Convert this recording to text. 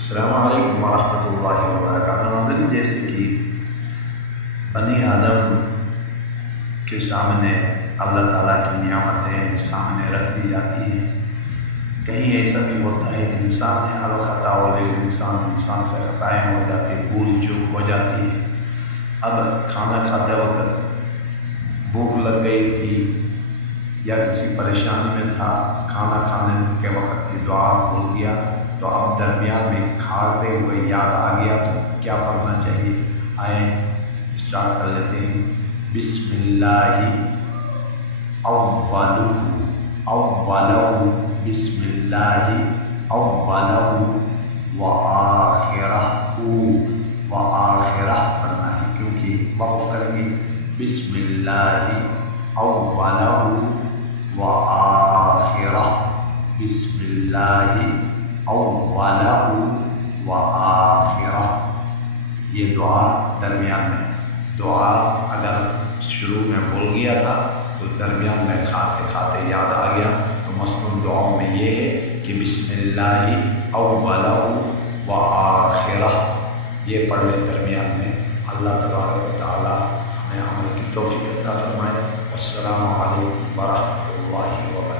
السلام علیکم ورحمۃ اللہ وبرکاتہ۔ ناظرین، جیسے کہ بنی آدم کے سامنے اللہ تعالیٰ کی نعمتیں سامنے رکھ دی جاتی ہیں، کہیں ایسا بھی ہوتا ہے انسان ہے الخطا انسان سے خطائیں ہو جاتی ہیں، بھول چوک ہو جاتی ہے۔ اب کھانا کھاتے وقت بھوک لگ گئی تھی یا کسی پریشانی میں تھا، کھانا کھانے کے وقت یہ دعا بھول گیا، تو اب درمیان میں کھاتے ہوئے یاد آ گیا تو کیا پڑھنا چاہیے؟ آئیں اسٹارٹ کر لیتے ہیں۔ بسم اللہ اولہ بسم اللہ اولہ وآخرہ پڑھنا ہے، کیونکہ وقف کریں گے بسم اللہ اولہ وآخرہ، بسم اللہ اولہ وآخرہ۔ یہ دعا درمیان میں، دعا اگر شروع میں بھول گیا تھا تو درمیان میں کھاتے کھاتے یاد آ گیا تو مسنون دعاؤں میں یہ ہے کہ بسم اللہ اولہ وآخرہ یہ پڑھ لیں درمیان میں۔ اللہ تبارک و تعالی ہمیں عمل کی توفیق عطا فرمائے۔ السلام علیکم ورحمۃ اللہ وبرکاتہ۔